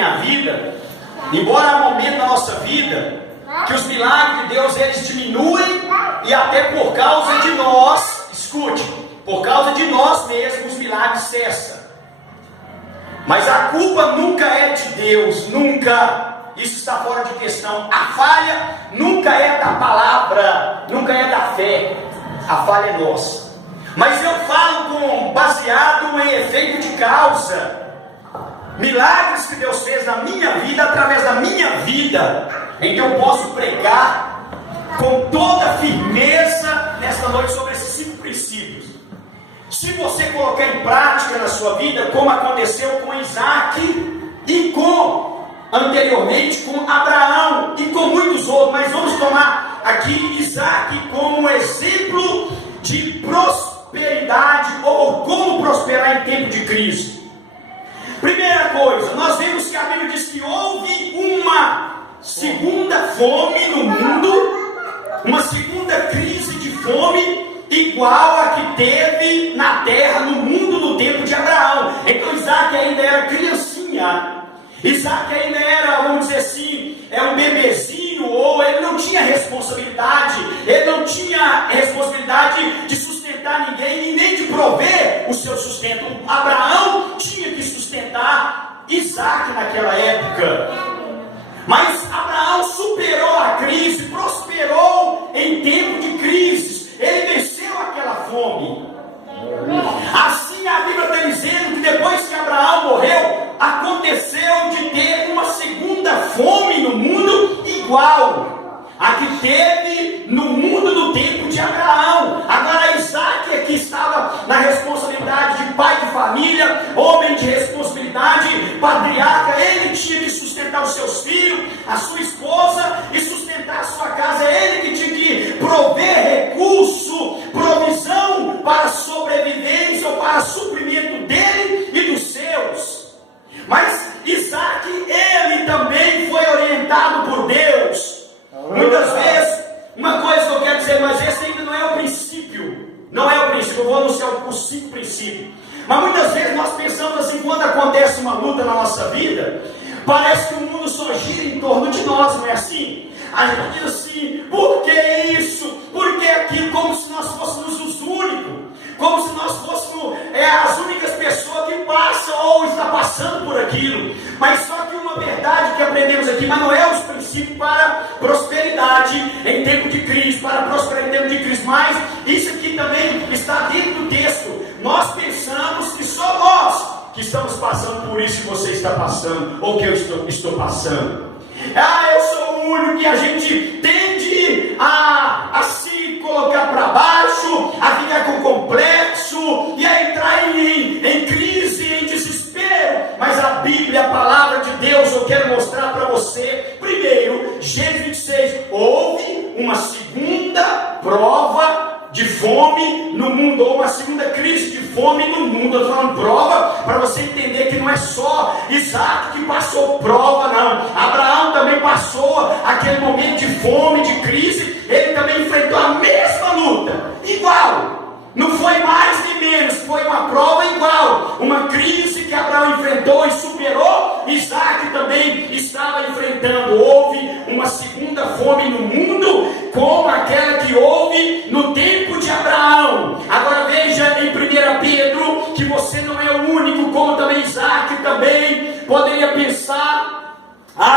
minha vida, embora há momentos na nossa vida que os milagres de Deus eles diminuem e até por causa de nós, escute, por causa de nós mesmos os milagres cessam. Mas a culpa nunca é de Deus, nunca. Isso está fora de questão. A falha nunca é da palavra, nunca é da fé. A falha é nossa. Mas eu falo baseado em efeito de causa. Milagres que Deus fez na minha vida, através da minha vida, em que eu posso pregar com toda firmeza nesta noite sobre esses 5 princípios. Se você colocar em prática na sua vida, como aconteceu com Isaac e anteriormente com Abraão e com muitos outros, mas vamos tomar aqui Isaac como exemplo de prosperidade ou como prosperar em tempo de crise. Primeira coisa, nós vemos que a Bíblia diz que houve uma segunda fome no mundo, uma segunda crise de fome igual a que teve na terra, no mundo, no tempo de Abraão. Então Isaac ainda era criancinha, Isaac ainda era, vamos dizer assim, um bebezinho, ou ele não tinha responsabilidade, de sustentar ninguém e nem de prover o seu sustento. Abraão tinha que sustentar Isaac naquela época. Mas Abraão superou a crise, prosperou em tempo de crises, ele venceu aquela fome. Assim a Bíblia está dizendo que depois que Abraão morreu, aconteceu de ter uma segunda fome no mundo igual a que teve no mundo do tempo de Abraão. Agora Isaac aqui estava na responsabilidade de pai de família, homem de responsabilidade, patriarca. Ele tinha que sustentar os seus filhos, a sua esposa e sustentar a sua casa. Ele que tinha que prover recurso, provisão para a sobrevivência ou para suprimento dele e dos seus. Mas Isaac, ele também foi orientado por Deus. Muitas vezes, uma coisa que eu quero dizer, mas esse ainda não é o princípio. Não é o princípio, eu vou anunciar os 5 princípios. Mas muitas vezes nós pensamos assim, quando acontece uma luta na nossa vida, parece que o mundo só gira em torno de nós, não é assim? A gente diz assim, por que isso? Por que aquilo? Como se nós fôssemos os únicos. Como se nós fôssemos as únicas pessoas que passam ou estão passando por aquilo. Mas só que uma verdade que aprendemos aqui, mas não é os princípios para prosperidade em tempo de crise, para prosperar em tempo de crise, mas isso aqui também está dentro do texto. Nós pensamos que só nós que estamos passando por isso que você está passando, ou que eu estou passando. Eu sou o único, que a gente tende a se colocar para baixo, a ficar com complexo e a entrar em crise, em desespero. Mas a Bíblia, a palavra de Deus, eu quero mostrar para você. Primeiro, Gênesis 26, houve uma segunda prova de fome no mundo, ou uma segunda crise de fome no mundo. Eu estou falando prova para você entender que não é só Isaac que passou prova, não. Abraão também passou aquele momento de fome, de crise. Ele também enfrentou a mesma luta, igual. Não foi mais nem menos, foi uma prova igual. Uma crise que Abraão enfrentou e superou, Isaac também estava enfrentando. Houve uma segunda fome no mundo, como aquela que houve no tempo de Abraão. Agora veja em 1 Pedro, que você não é o único, como também Isaac também poderia pensar.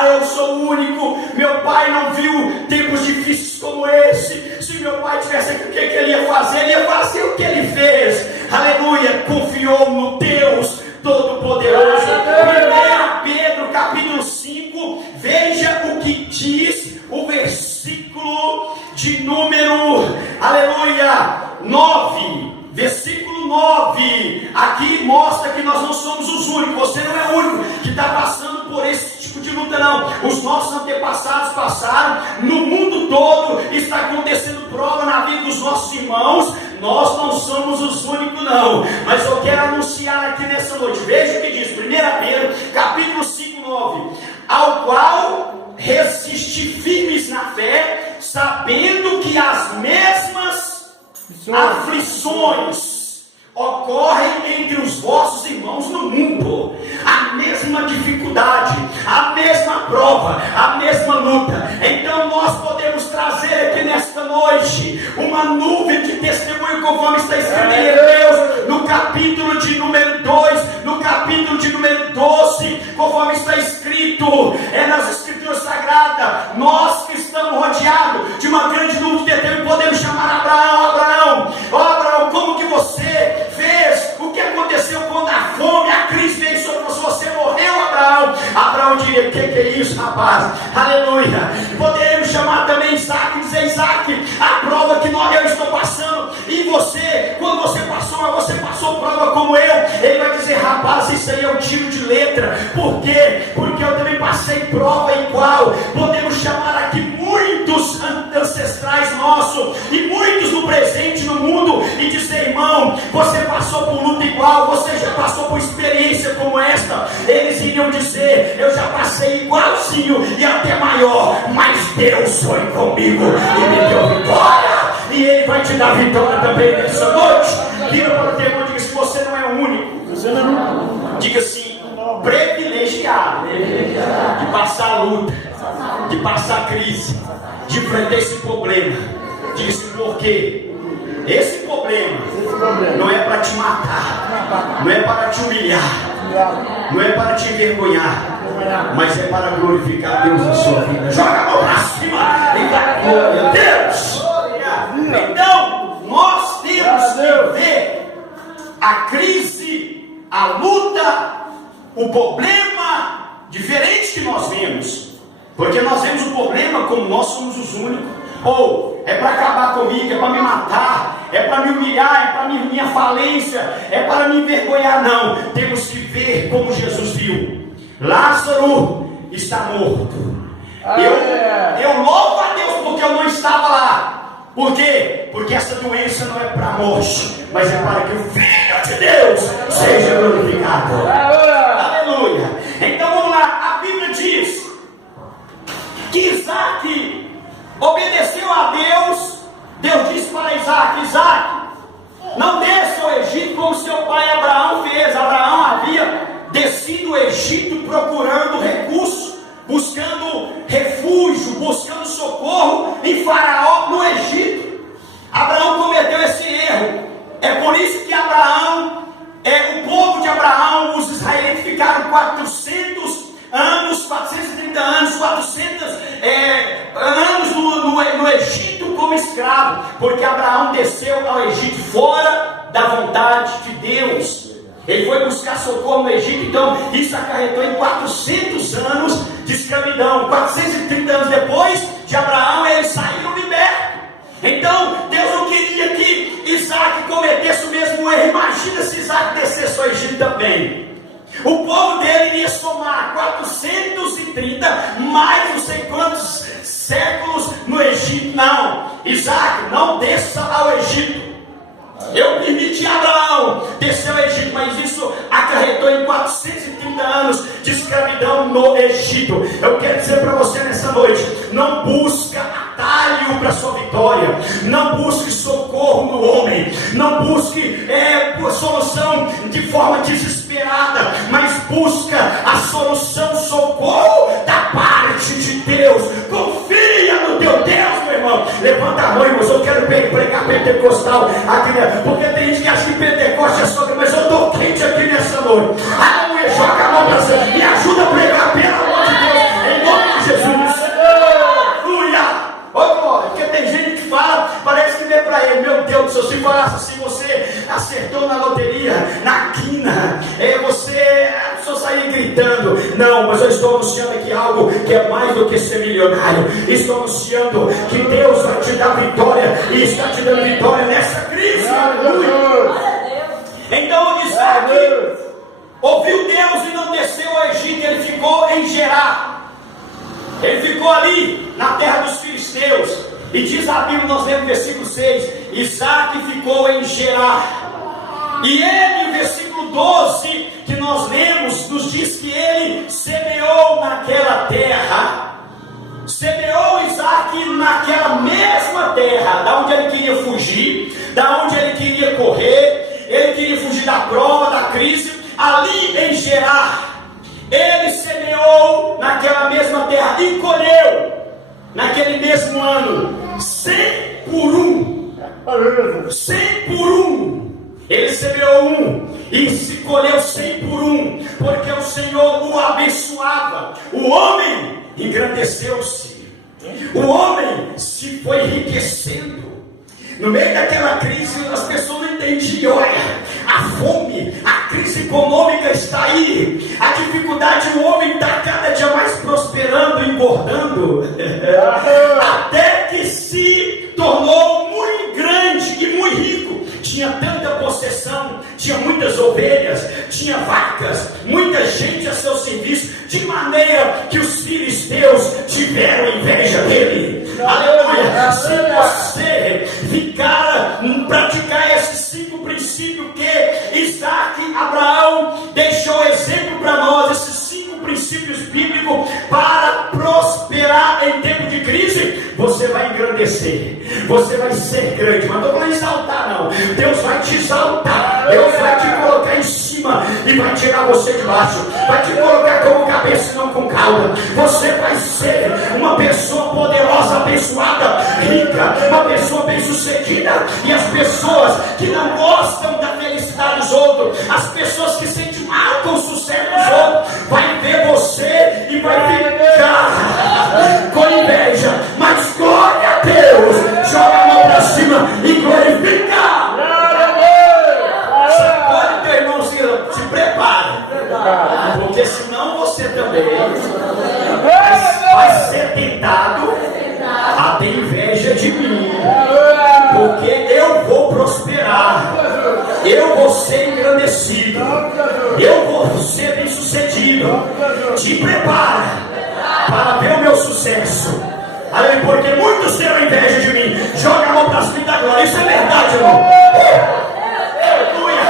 Eu sou o único, meu pai não viu tempos difíceis como esse. Se meu pai tivesse aqui, o que ele ia fazer? Ele ia fazer o que ele fez. Aleluia, confiou no Deus Todo-Poderoso. 1 Pedro capítulo 5, veja o que diz o versículo de número, aleluia, 9. Versículo 9, aqui mostra que nós não somos os únicos. Você não é o único que está passando por esse tipo de luta, não. Os nossos antepassados passaram, no mundo todo está acontecendo prova na vida dos nossos irmãos. Nós não somos os únicos, não. Mas eu quero anunciar aqui nessa noite, veja o que diz 1 Pedro capítulo 5, 9: ao qual resistir firmes na fé, sabendo que as mesmas aflições ocorrem entre os vossos irmãos no mundo. A a mesma dificuldade, a mesma prova, a mesma luta. Então nós podemos trazer aqui nesta noite uma nuvem de testemunho, conforme está escrito em Hebreus, no capítulo de número 2, no capítulo de número 12, conforme está escrito nas Escrituras Sagradas. Nós que estamos rodeados de uma grande nuvem de testemunho, podemos chamar Abraão. Abraão, como que você fez? O que aconteceu quando a fome, a crise veio sobre você? Você morreu, Abraão. Abraão diria: que é isso, rapaz? Aleluia. Poderíamos chamar também Isaac e dizer: Isaac, a prova que eu estou passando, e você, quando você passou prova como eu. Ele vai dizer: rapaz, isso aí é um tiro de letra. Por quê? Porque eu também passei prova igual. Podemos chamar aqui muitos ancestrais nossos e muitos no presente no mundo e dizer: irmão, você passou por luta igual, você já passou por experiência como esta. Eles iriam dizer: eu já passei igualzinho e até maior, mas Deus foi comigo e me deu vitória, e Ele vai te dar vitória também nessa noite. Vira para o teu irmão e diga: se você não é o único, diga assim: privilegiado de passar a luta, de passar a crise, de enfrentar esse problema. Diga assim: por quê? Esse problema não é para te matar, não é para te humilhar, não é para te envergonhar, mas é para glorificar Deus na sua vida. Joga a mão para cima e dá glória a Deus. Então nós temos que ver a crise, a luta, o problema diferente que nós vemos, porque nós vemos o problema como nós somos os únicos. Ou é para acabar comigo, é para me matar, é para me humilhar, é para minha falência, é para me envergonhar. Não, temos que ver como Jesus viu. Lázaro está morto. Eu louvo a Deus porque eu não estava lá. Por quê? Porque essa doença não é para a morte, mas é para que o Filho de Deus seja glorificado. Aleluia. Então vamos lá, a Bíblia diz que Isaac obedeceu a Deus. Deus disse para Isaac: Isaac, não desça ao Egito como seu pai Abraão fez. Abraão havia descido o Egito procurando recursos, buscando refúgio, buscando socorro em Faraó no Egito. Abraão cometeu esse erro. É por isso que Abraão, o povo de Abraão, os israelitas ficaram 430 anos, 400 anos no Egito como escravo, porque Abraão desceu ao Egito fora da vontade de Deus. Ele foi buscar socorro no Egito. Então isso acarretou em 400 anos de escravidão. 430 anos depois de Abraão, eles saíram libertos. Então Deus não queria que Isaac cometesse o mesmo erro. Imagina se Isaac descesse ao Egito também. O povo dele iria somar 430, mais não sei quantos séculos no Egito. Não, Isaac, não desça ao Egito. Eu permiti a Abraão descer ao Egito, mas isso acarretou em 430 anos de escravidão no Egito. Eu quero dizer para você nessa noite: não busca atalho para sua vitória, não busque socorro no homem, não busque solução de forma desesperada, mas busca a solução, socorro da parte de Deus. Confia no teu Deus, meu irmão. Levanta a mão, irmãos. Eu quero pregar pentecostal aqui, porque tem gente que acha que Pentecoste é só, mas eu estou quente aqui nessa noite. Aleluia. Joga a mão para cima, me ajuda a pregar, pelo amor de Deus, em nome de Jesus. Aleluia. Ô glória, porque tem gente que fala, parece que não é para ele. Meu Deus do céu, se falasse assim: você acertou na loteria, na quina, a pessoa saía gritando. Não, mas eu estou anunciando aqui algo que é mais do que ser milionário. Estou anunciando que Deus vai te dar vitória, e está te dando vitória nessa crise. Aleluia. Então Isaac ouviu Deus e não desceu ao Egito. Ele ficou em Gerar. Ele ficou ali na terra dos filisteus. E diz a Bíblia, nós lemos no versículo 6: Isaac ficou em Gerar. E ele, no versículo 12 que nós lemos, nos diz que ele semeou naquela terra. Semeou Isaac naquela mesma terra, da onde ele queria fugir, da onde ele queria correr. Ele queria fugir da prova, da crise, ali em Gerar. Ele semeou naquela mesma terra e colheu naquele mesmo ano 100 por 1. 100 por 1. Ele semeou 1 e se colheu 100 por 1, porque o Senhor o abençoava. O homem engrandeceu-se, o homem se foi enriquecendo. No meio daquela crise, as pessoas não entendiam. Olha, a fome, a crise econômica está aí, a dificuldade, o homem está cada dia mais prosperando, engordando, até que se tornou muito grande e muito rico. Tinha tanta possessão, tinha muitas ovelhas, tinha vacas, muita gente a seu serviço, de maneira que os filisteus tiveram inveja dele. Aleluia! Se você praticar esses 5 princípios que Isaac e Abraão deixou exemplo para nós, esses 5 princípios bíblicos para prosperar em tempo de crise, você vai engrandecer, você vai ser grande. Mas não vou exaltar, não. Deus vai te exaltar, Deus vai te colocar em cima e vai tirar você de baixo, vai te colocar como cabeça e não com cauda. Você vai ser uma pessoa poderosa, abençoada, rica, uma pessoa bem sucedida. E as pessoas que não gostam da felicidade dos outros, as pessoas que sentem mal com o sucesso dos outros, vai ver você e vai ficar com inveja. Mas glória a Deus, joga a mão para cima e glorifica. Sacode teu irmão, se prepare, porque senão você também vai ser tentado a ter inveja de mim, porque eu vou prosperar, eu vou ser engrandecido, eu vou ser bem sucedido. Te prepara para ver o meu sucesso. Aleluia, porque muitos terão inveja de mim. Joga a mão para cima da glória. Isso é verdade, irmão. Aleluia.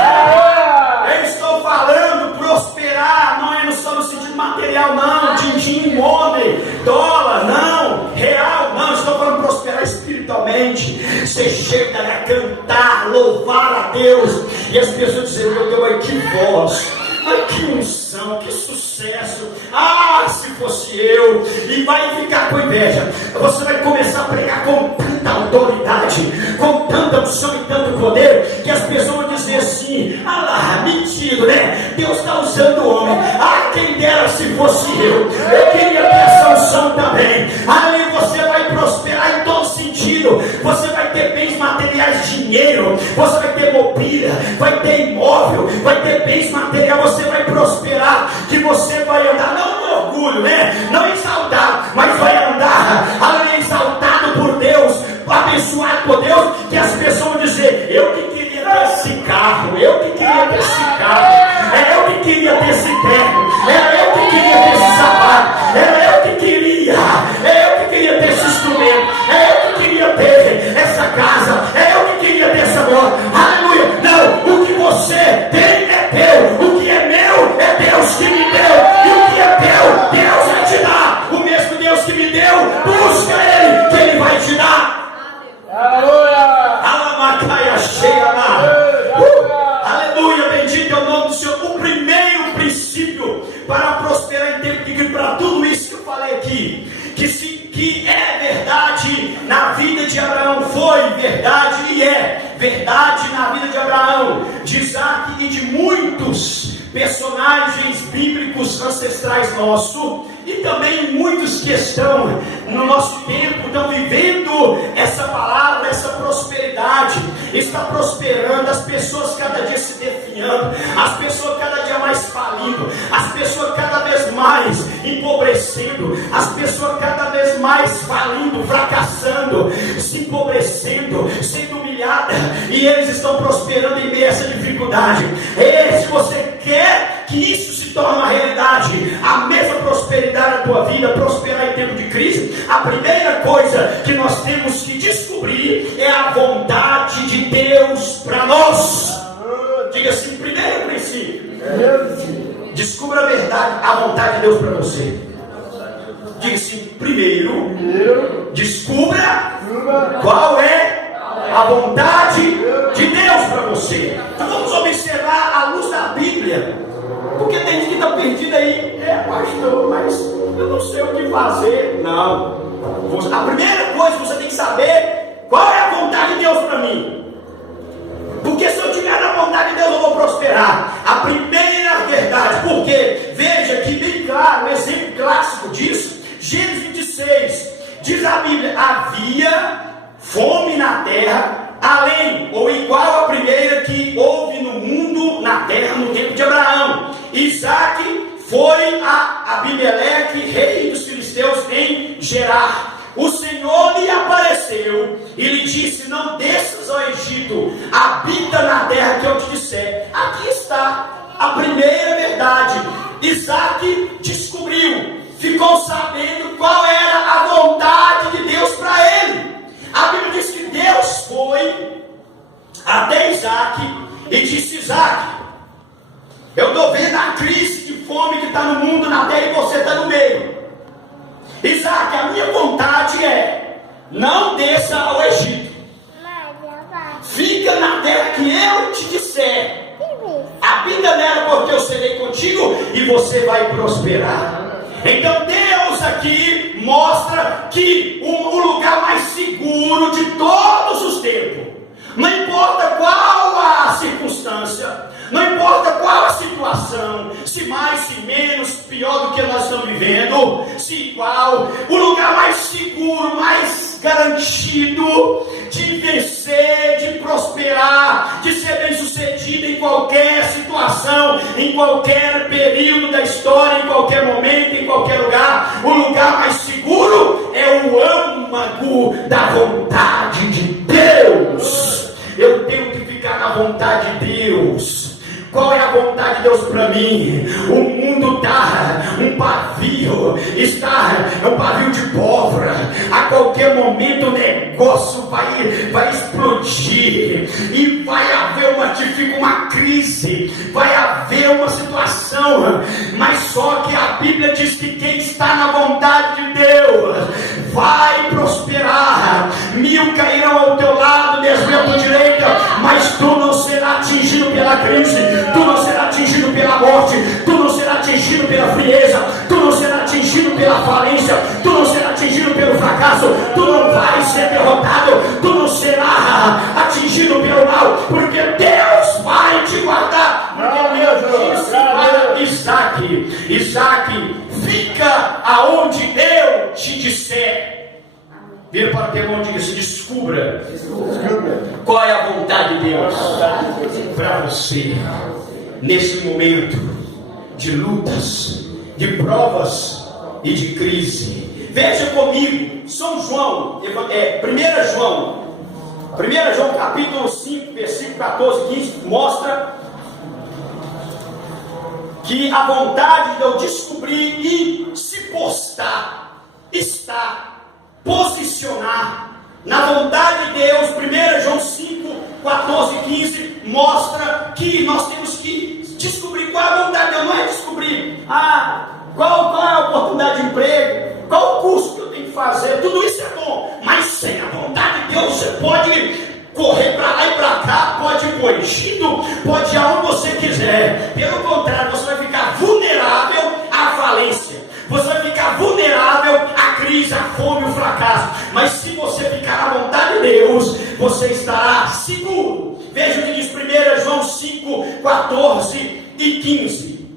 Eu estou falando prosperar, não é só no sentido material, não. Din-din, money, dólar, não. Real, não. Estou falando prosperar espiritualmente. Ser cheio a cantar, louvar a Deus. E as pessoas dizem: meu Deus, ai que voz, ai que unção, que sucesso. Ah, se fosse eu. E vai ficar com inveja. Você vai começar a pregar com tanta autoridade, com tanta unção e tanto poder, que as pessoas vão dizer assim: ah lá, mentido, né? Deus está usando o homem. Ah, quem dera se fosse eu. Eu queria ter essa unção também. Ali você vai prosperar em todo sentido. Você vai ter bens materiais, dinheiro. Você vai ter mobília, vai ter imóvel, vai ter bens materiais. Você vai prosperar, que você vai andar, não no orgulho, né? Não exaltado, mas vai andar, além exaltado por Deus, abençoado por Deus, que as pessoas vão dizer: eu que queria ter esse carro, eu que queria ter esse carro, é eu que queria ter esse terno, é eu que queria ter esse sapato, é eu que queria, é eu que queria ter esse instrumento, é eu que queria ter essa casa, é eu que queria ter essa moto. Aleluia! Não, o que você tem é teu, o que é meu é Deus que me deu, e o que é teu, Deus vai te dar. O mesmo Deus que me deu, busca Ele, que Ele vai te dar. Aleluia! Alamacaia cheia lá. Aleluia, bendito é o nome do Senhor. O primeiro princípio para prosperar em tempo de crise, para tudo isso que eu falei aqui, que é verdade na vida de Abraão, foi verdade e é verdade na vida de Abraão, de Isaac e de muitos personagens bíblicos ancestrais nossos, e também muitos que estão no nosso tempo, estão vivendo essa palavra, essa prosperidade, está prosperando, as pessoas cada dia se definhando, as pessoas cada dia mais falindo, as pessoas cada vez mais empobrecendo, as pessoas cada vez mais falindo, fracassando, se empobrecendo, sendo humilhada, e eles estão prosperando em meio a essa dificuldade. E se você quer que isso se torne uma realidade, a mesma prosperidade na tua vida, prosperar em tempo de crise, a primeira coisa que nós temos que descobrir é a vontade de Deus para nós. Diga assim: primeiro princípio, descubra a verdade, a vontade de Deus para você. Diga assim: primeiro, descubra qual é a vontade de Deus para você. Então vamos observar à luz da Bíblia porque tem gente que está perdida aí. Pastor, mas eu não sei o que fazer. Não. A primeira coisa que você tem que saber, qual é a vontade de Deus para mim? Porque se eu tiver na vontade de Deus, eu vou prosperar. A primeira verdade, porque veja que bem claro, um exemplo clássico disso, Gênesis 26, diz a Bíblia: havia fome na terra, além ou igual à primeira que houve no mundo, na terra, no tempo de Abraão. Isaac foi a Abimeleque, rei dos filisteus, em Gerar. O Senhor lhe apareceu e lhe disse: não desças ao Egito, habita na terra que eu te disser. Aqui está a primeira verdade. Isaac descobriu, ficou sabendo qual era a vontade de Deus para ele. A Bíblia diz que Deus foi até Isaac e disse: Isaac, eu estou vendo a crise de fome que está no mundo, na terra, e você está no meio. Isaac, a minha vontade é: não desça ao Egito, fica na terra que eu te disser, habita nela, porque eu serei contigo e você vai prosperar. Então Deus aqui mostra que o lugar mais seguro de todos os tempos, não importa qual a circunstância, não importa qual a situação, se mais, se menos, pior do que nós estamos vivendo, se igual, o lugar mais seguro, mais garantido de vencer, de prosperar, de ser bem sucedido em qualquer situação, em qualquer período da história, em qualquer momento, em qualquer lugar, o lugar mais seguro é o âmago da vontade de Deus. Eu tenho que ficar na vontade de Deus. Qual é a vontade de Deus para mim? O mundo está um pavio, é um pavio de pólvora. A qualquer momento o negócio vai explodir e vai haver uma crise, vai haver uma situação. Mas só que a Bíblia diz que quem está na vontade de Deus vai prosperar. 1000 cairão ao teu lado, 10.000 à tua direita, mas tu não será atingido pela crise. Tu não será atingido pela morte, tu não será atingido pela frieza, tu não será atingido pela falência, tu não será atingido pelo fracasso, tu não vai ser derrotado, tu não será atingido pelo mal, porque Deus vai te guardar. Deus disse para Isaac: fica aonde eu te disser. Vira para o teu irmão e diz: descubra qual é a vontade de Deus para você nesse momento de lutas, de provas e de crise. Veja comigo, São João, 1 João capítulo 5, versículo 14 e 15, mostra que a vontade de eu descobrir e se postar, posicionar na vontade de Deus. 1 João 5, 14 e 15 mostra que nós temos que descobrir qual é a vontade de Deus. Não é descobrir qual é a oportunidade de emprego, qual o curso que eu tenho que fazer. Tudo isso é bom, mas sem a vontade de Deus você pode correr para lá e para cá, pode ir para o Egito, pode ir aonde você quiser. Pelo contrário, você vai ficar vulnerável à falência, você vai ficar vulnerável à crise, à fome, ao fracasso. Mas se você ficar à vontade de Deus, você estará seguro. Veja o que diz 1 João 5, 14 e 15.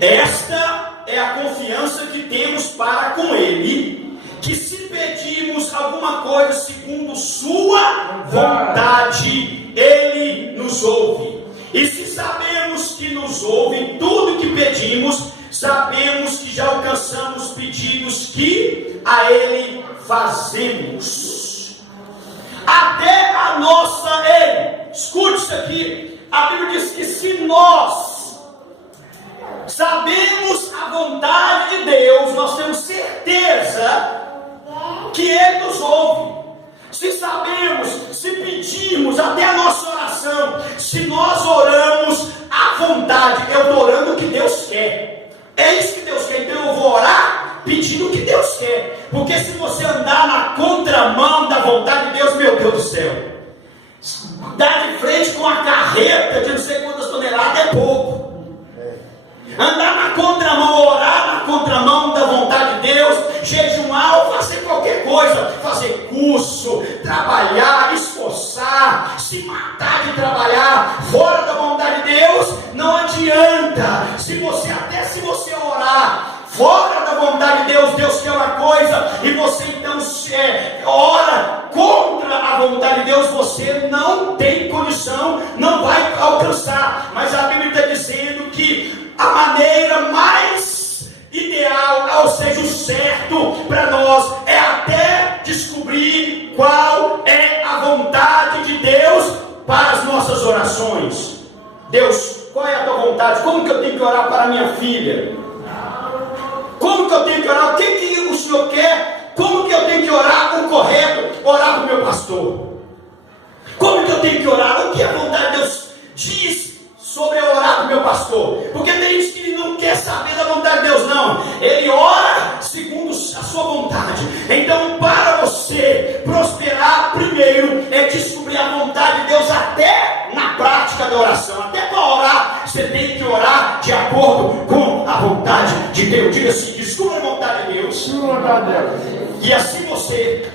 Esta é a confiança que temos para com Ele, que se pedirmos alguma coisa segundo sua vontade, Ele nos ouve. E se sabemos que nos ouve tudo que pedimos, sabemos que já alcançamos pedidos que a Ele fazemos. Até a nossa escute isso aqui, a Bíblia diz que se nós sabemos a vontade de Deus, nós temos certeza que Ele nos ouve. Se sabemos, se pedimos, até a nossa oração, se nós oramos à vontade, eu estou orando o que Deus quer, é isso que Deus quer. Então eu vou orar pedindo o que Deus quer, porque se você andar na contramão da vontade de Deus, meu Deus do céu, dar de frente com a carreta de não sei quantas toneladas é pouco. Andar na contramão, orar na contramão da vontade de Deus, jejuar ou fazer qualquer coisa, fazer curso, trabalhar, esforçar, se matar de trabalhar fora da vontade de Deus, não adianta. Se você orar fora da vontade de Deus, Deus quer uma coisa, e você então ora contra a vontade de Deus, você não tem condição, não vai alcançar. Mas a Bíblia está dizendo que a maneira mais ideal, ou seja, o certo para nós, é até descobrir qual é a vontade de Deus para as nossas orações. Deus, qual é a tua vontade? Como que eu tenho que orar para minha filha? Como que eu tenho que orar? O que o Senhor quer? Como que eu tenho que orar o correto? Orar para o meu pastor. Como que eu tenho que orar? O que a vontade de Deus diz sobre eu orar para o meu pastor? Porque tem gente que não quer saber da vontade de Deus, não. Ele ora segundo a sua vontade. Então, para você prosperar, primeiro é descobrir a vontade de Deus até na prática da oração. Até para orar, você tem que orar de acordo com a vontade de Deus. Diga assim: descubra a vontade de Deus. E assim você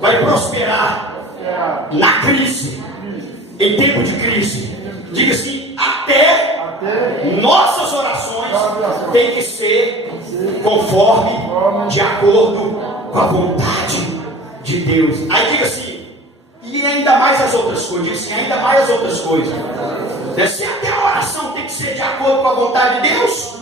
vai prosperar na crise, em tempo de crise. Diga assim: até nossas orações têm que ser conforme, de acordo com a vontade de Deus. Aí diga assim: e ainda mais as outras coisas. Diga assim: ainda mais as outras coisas. Se até a oração tem que ser de acordo com a vontade de Deus,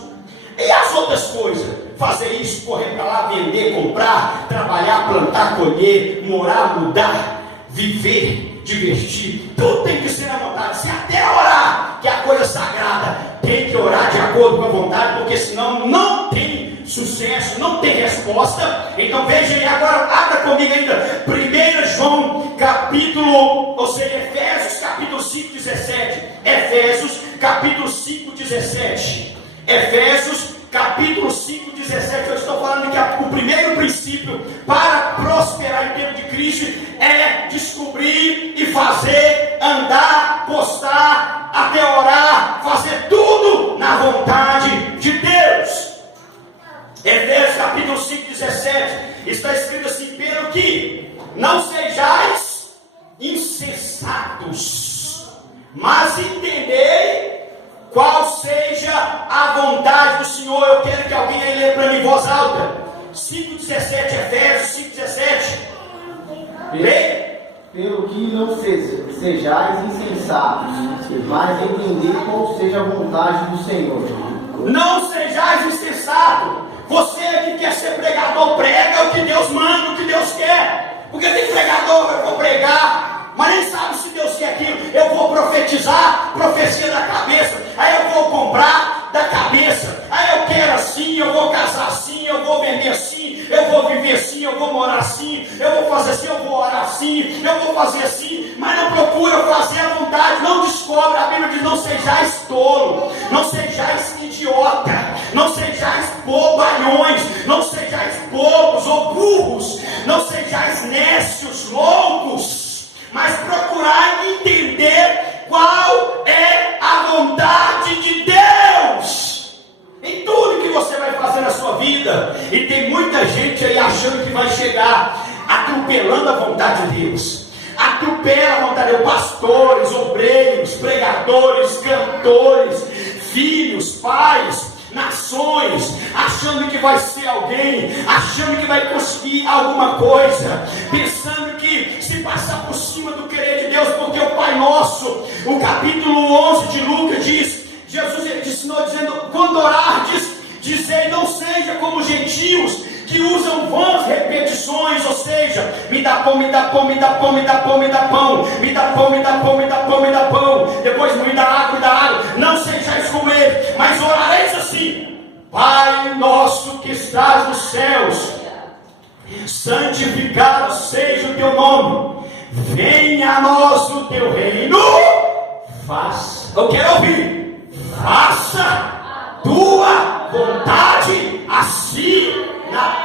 e as outras coisas? Fazer isso, correr para lá, vender, comprar, trabalhar, plantar, colher, morar, mudar, viver, divertir, tudo tem que ser na vontade. Se até orar, que é a coisa sagrada, tem que orar de acordo com a vontade, porque senão não tem sucesso, não tem resposta. Então veja aí agora, abra comigo ainda 1 João capítulo, ou seja, Efésios capítulo 5, 17. Efésios capítulo 5, 17. Efésios capítulo 5, 17. Eu estou falando que o primeiro princípio para prosperar em tempo de crise é descobrir e fazer, andar, postar, até orar, fazer tudo na vontade de Deus. Efésios capítulo 5, 17 está escrito assim: pelo que não sejais insensatos, mas entendei qual seja a vontade do Senhor. Eu quero que alguém aí leia para mim em voz alta. 5,17, Efésios 5,17. Leia. Pelo que não sejais insensatos, mas entender qual seja a vontade do Senhor. Não sejais insensato. Você que quer ser pregador, prega o que Deus manda, o que Deus quer. Porque tem pregador, eu vou pregar, mas nem sabe se Deus quer aquilo. Eu vou profetizar, profecia da cabeça. Aí eu vou comprar da cabeça. Aí eu quero assim, eu vou casar assim, eu vou vender assim, eu vou viver assim, eu vou morar assim, eu vou fazer assim, eu vou orar assim, eu vou fazer assim, mas não procura fazer a vontade, não descobre. A Bíblia diz: não sejais tolo, não sejais idiota, não sejais bobalhões, não sejais bobos ou burros, não sejais nécios, loucos, mas procurai entender qual é a vontade de Deus em tudo que você vai fazer na sua vida. E tem muita gente aí achando que vai chegar atropelando a vontade de Deus. Atropela a vontade de Deus. Pastores, obreiros, pregadores, cantores, filhos, pais, nações, achando que vai ser alguém, achando que vai conseguir alguma coisa, pensando que se passar por cima do querer de Deus, porque o Pai Nosso, o capítulo 11 de Lucas diz, Jesus ensinou dizendo: quando orardes, dizei, não seja como gentios que usam vãs repetições, ou seja, me dá pão, me dá pão, me dá pão, me dá pão, me dá pão, me dá pão, me dá pão, me dá pão, me dá pão, depois me dá água, me dá água. Não sejais como ele, mas orareis assim: Pai nosso que estás nos céus, santificado seja o teu nome, venha a nós o teu reino, faça, eu quero ouvir, faça tua vontade, assim na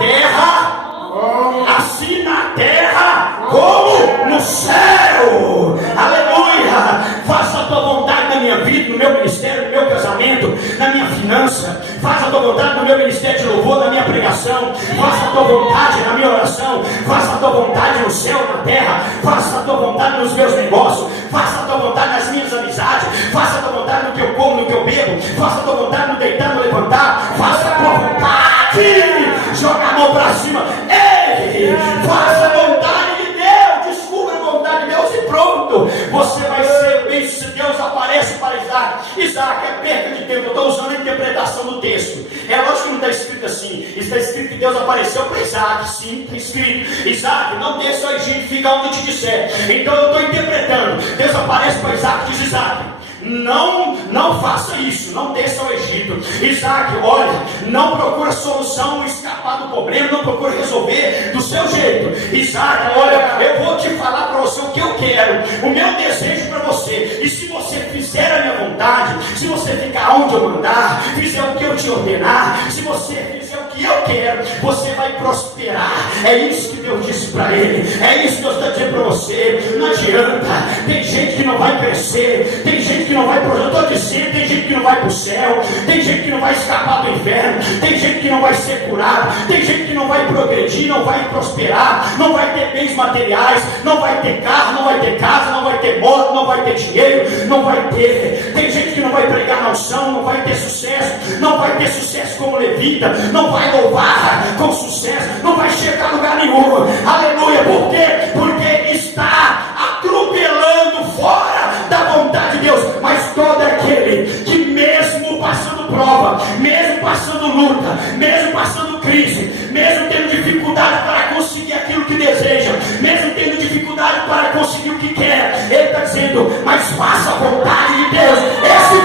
terra como no céu. Aleluia. Faça a tua vontade na minha vida, no meu ministério, no meu casamento, na minha finança, finança, faça a tua vontade no meu ministério de louvor, na minha pregação, faça a tua vontade na minha oração, faça a tua vontade no céu, na terra, faça a tua vontade nos meus negócios, faça a tua vontade nas minhas amizades, faça a tua vontade no que eu como, no que eu bebo, faça a tua vontade no deitar, no levantar, faça a tua vontade, joga a mão para cima, ei, faça a vontade de Deus, descubra a vontade de Deus e pronto, você vai ser bem sucedido. Deus aparece para Isaac é perda de tempo. Eu estou usando a interpretação do texto, é lógico que não está escrito assim, está escrito que Deus apareceu para Isaac, sim, está escrito, Isaac, não desça ao Egito, fica onde te disser. Então eu estou interpretando, Deus aparece para Isaac e diz, Isaac, não faça isso, não desça ao Egito. Isaac, olha, não procura solução, escapar do problema, não procura resolver do seu jeito. Isaac, olha, eu vou te falar para você o que eu quero, o meu desejo para você, e se você fizer a minha vontade, se você ficar onde eu mandar, fizer o que eu te ordenar, se você fizer o que eu quero, você vai prosperar. É isso que Deus disse para ele, é isso que Deus está dizendo para você. Não adianta, tem gente que não vai crescer, tem gente que não vai pro, eu estou dizendo, tem gente que não vai para o céu, tem gente que não vai escapar do inferno, tem gente que não vai ser curado, tem gente que não vai progredir, não vai prosperar, não vai ter bens materiais, não vai ter carro, não vai ter casa, não vai ter moto, não vai ter dinheiro, não vai ter. Tem gente que não vai pregar na unção, não vai ter sucesso, não vai ter sucesso como levita, não vai louvar com sucesso, não vai chegar a lugar nenhum. Aleluia, por quê? Porque está atropelando fora da vontade de Deus. Mas todo aquele que mesmo passando prova, mesmo passando luta, mesmo passando crise, mesmo tendo dificuldade para conseguir aquilo que deseja, mesmo tendo dificuldade para conseguir o que quer, ele está dizendo, mas faça a vontade de Deus. Esse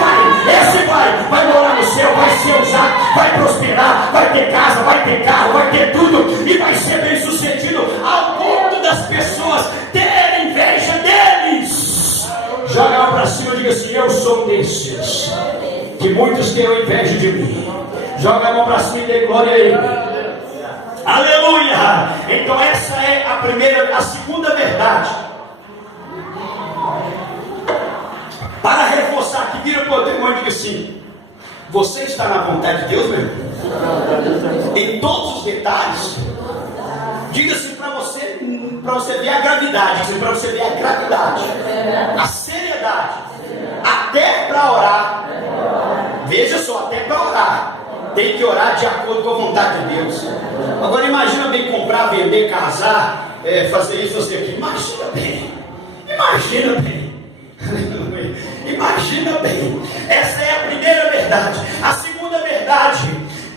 vai morar no céu, vai ser usado, vai prosperar, vai ter casa, vai ter carro, vai ter tudo, e vai ser bem sucedido ao ponto das pessoas terem inveja deles. Joga ela para cima e diga assim, eu sou um desses, que muitos tenham inveja de mim. Joga a mão para cima e dê glória a Ele. Aleluia! Então essa é a segunda verdade. Para reforçar aqui, vira para o teu irmão e diga assim, você está na vontade de Deus, meu irmão? Em todos os detalhes. Diga assim para você ver a gravidade, para você ver a gravidade, a seriedade, até para orar. Veja só, até para orar tem que orar de acordo com a vontade de Deus. Agora imagina bem comprar, vender, casar, fazer isso, fazer aquilo. Imagina bem. Essa é a primeira verdade. A segunda verdade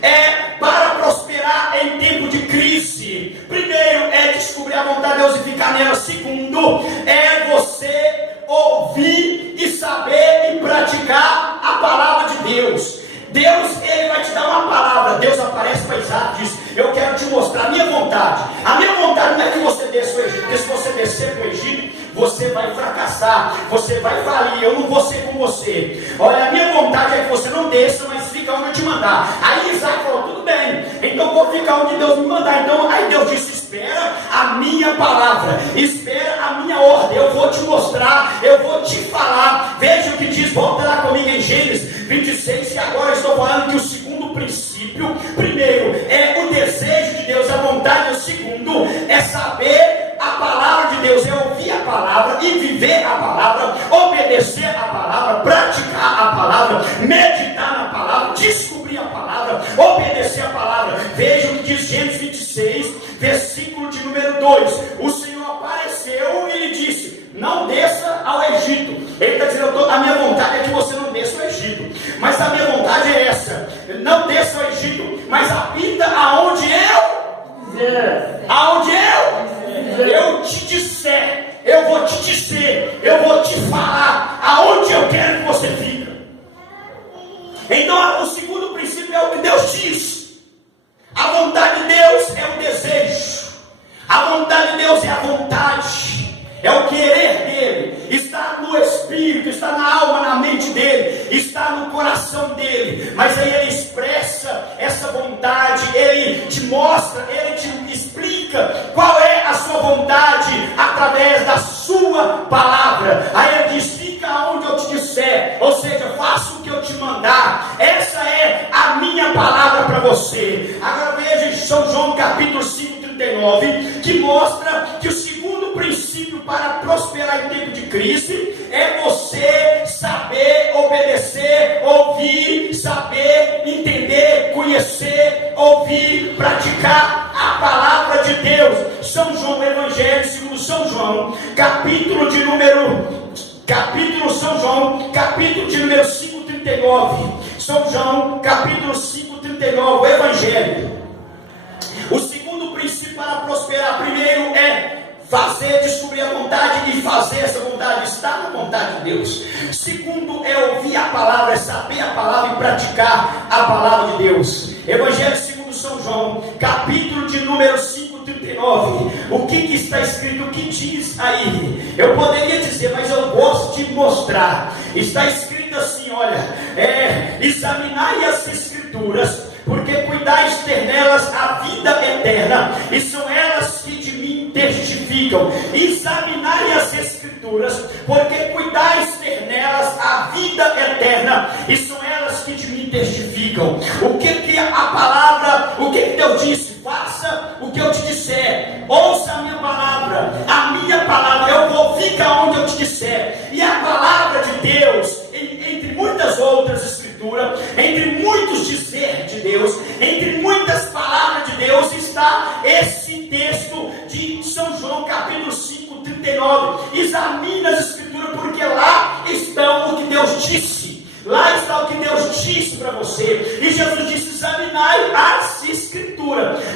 é para prosperar em tempo de crise. Primeiro é descobrir a vontade de Deus e ficar nela. Segundo é você ouvir e saber e praticar a palavra de Deus. Deus, Ele vai te dar uma palavra. Deus aparece para Isaac e diz, eu quero te mostrar a minha vontade. A minha vontade não é que você desça ao Egito, porque se você descer para o Egito, você vai fracassar, você vai falir, eu não vou ser com você. Olha, a minha vontade é que você não desça, mas fica onde eu te mandar. Aí Isaac falou, tudo bem, então vou ficar onde Deus me mandar. Então aí Deus disse, espera a minha palavra, espera a minha ordem, eu vou te mostrar, eu vou te falar. Veja o que diz, volta lá comigo em Gênesis 26, que agora eu estou falando que o segundo princípio, primeiro é o desejo de Deus, a vontade, o segundo é saber a palavra de Deus, é ouvir a palavra e viver a palavra, obedecer a palavra, praticar a palavra, meditar na palavra, descobrir a palavra, obedecer a palavra. Veja o que diz Gênesis 26, versículo de número 2. O Senhor apareceu e lhe disse, não desça ao Egito. Ele está dizendo, a minha vontade é que você não desça ao Egito, mas a minha vontade é essa, não desça ao Egito, mas habita aonde eu te disser, eu vou te dizer, eu vou te falar aonde eu quero que você fique. Então o segundo princípio é o que Deus diz. A vontade de Deus é o desejo, a vontade de Deus é a vontade, é o querer dele, está no espírito, está na alma, na mente dele, está no coração dele. Mas aí ele expressa essa vontade, ele te mostra, ele te explica qual é a sua vontade através da sua palavra. Aí ele diz, fica onde eu te disser, ou seja, faça o que eu te mandar. Essa é ouvir, praticar a palavra de Deus. São João, Evangelho segundo São João, capítulo de número 5:39. São João, capítulo 5:39, o Evangelho. O segundo princípio para prosperar, primeiro é fazer, descobrir a vontade e fazer essa vontade, estar na vontade de Deus. Segundo é ouvir a palavra, é saber a palavra e praticar a palavra de Deus. Evangelho segundo São João, capítulo de número 5:39. O que está escrito, o que diz aí? Eu poderia dizer, mas eu gosto de mostrar. Está escrito assim, olha, examinai as escrituras, porque cuidais ter nelas a vida eterna, e são elas que de mim testificam. Examinai as escrituras, porque cuidais ter nelas a vida eterna, e são elas que de mim testificam. O que a palavra, o que Deus disse? Faça o que eu te disser, ouça a minha palavra, eu vou ficar onde eu te disser. E a palavra de Deus, entre muitas outras escrituras, entre muitos dizer de Deus, entre muitas palavras de Deus, está esse texto de São João, capítulo 5:39. Examine as escrituras, porque lá está o que Deus disse. Lá está o que Deus disse para você. E Jesus disse: examinai as escrituras.